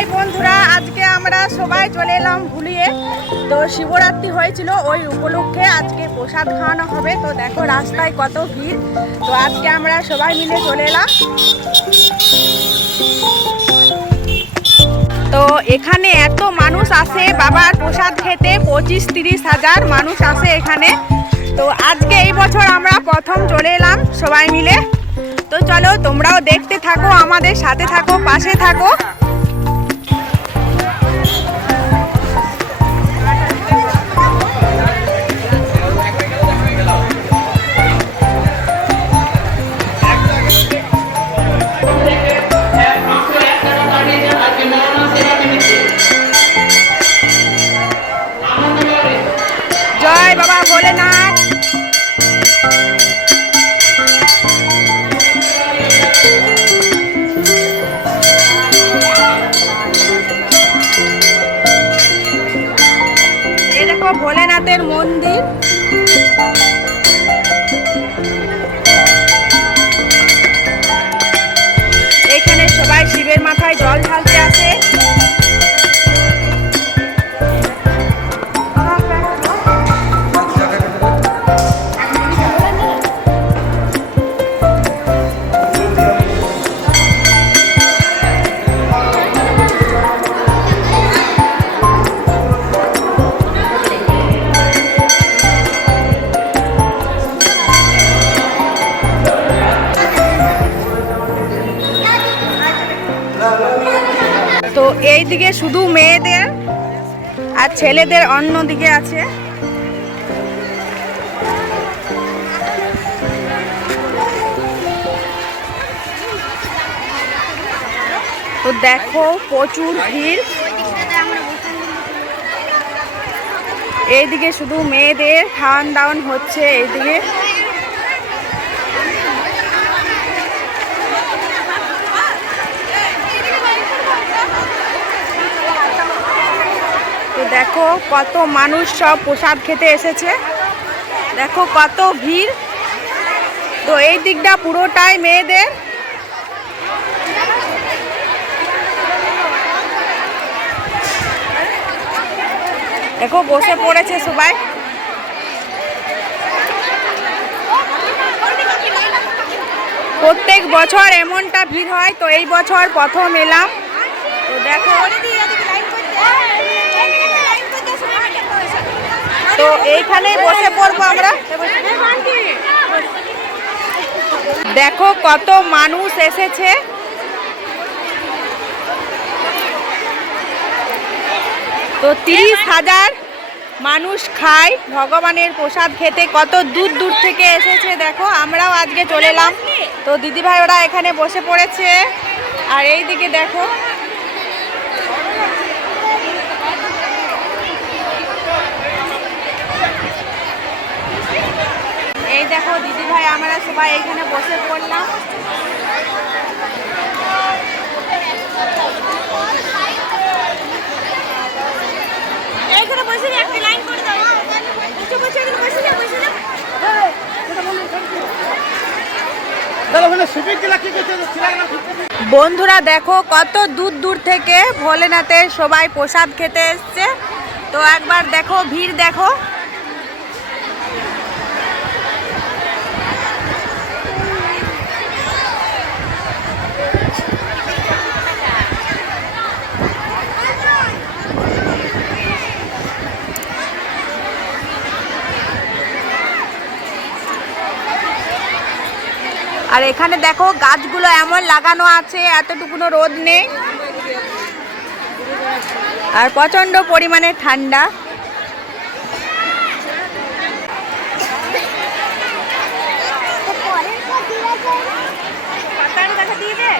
High বন্ধুরা, আজকে আমরা সবাই চলে এলাম ভুলিয়ে। তো শিবরাত্রি হয়েছিল ওই উপলক্ষে আজকে প্রসাদ খাওয়ানো হবে। তো দেখো রাস্তায় কত ভিড়। তো আজকে আমরা সবাই মিলে চলে এলাম। তো এখানে এত মানুষ আসে, বাবার প্রসাদ খেতে, পঁচিশ তিরিশ হাজার মানুষ আসে এখানে। তো আজকে এই বছর আমরা প্রথম চলে এলাম সবাই মিলে। তো চলো তোমরাও দেখতে থাকো, আমাদের সাথে থাকো, পাশে থাকো। দেখো ভোলেনাথের মন্দির। এখানে সবাই শিবের মাথায় জল ঢালতে তো এই দিকে শুধু মেয়েদের আর ছেলেদের অন্য দিকে আছে। তো দেখো প্রচুর ভিড়। এইদিকে শুধু মেয়েদের খাওয়ান দাওয়ান হচ্ছে, এইদিকে দেখো কত মানুষ সব প্রসাদ খেতে এসেছে। দেখো কত ভিড়। তো এই দিকটা পুরোটাই মেয়েদের। দেখো বসে পড়েছে সবাই। প্রত্যেক বছর এমনটা ভিড় হয়, তো এই বছর প্রথম এলাম। তো দেখো। তো এইখানেই বসে পড়ব আমরা। দেখো কত মানুষ এসেছে। তো তিরিশ হাজার মানুষ খায়, ভগবানের প্রসাদ খেতে। কত দূর দূর থেকে এসেছে দেখো, আমরাও আজকে চলে এলাম। তো দিদিভাই ওরা এখানে বসে পড়েছে। আর এই দিকে দেখো এই দেখো দিদিভাই আমরা সবাই এখানে বসে পড়লাম। এইখানে বসে একটা লাইন করে দাও। বসে বসে এখানে বসে যা বসে যা বন্ধুরা দেখো কত দূর দূর থেকে ভোলেনাথের সবাই প্রসাদ খেতে এসছে। তো একবার দেখো ভিড় দেখো। আর এখানে দেখো গাছগুলো এমন লাগানো আছে এতটুকুনো রোদ নেই। আর প্রচণ্ড পরিমাণে ঠান্ডা। দিয়ে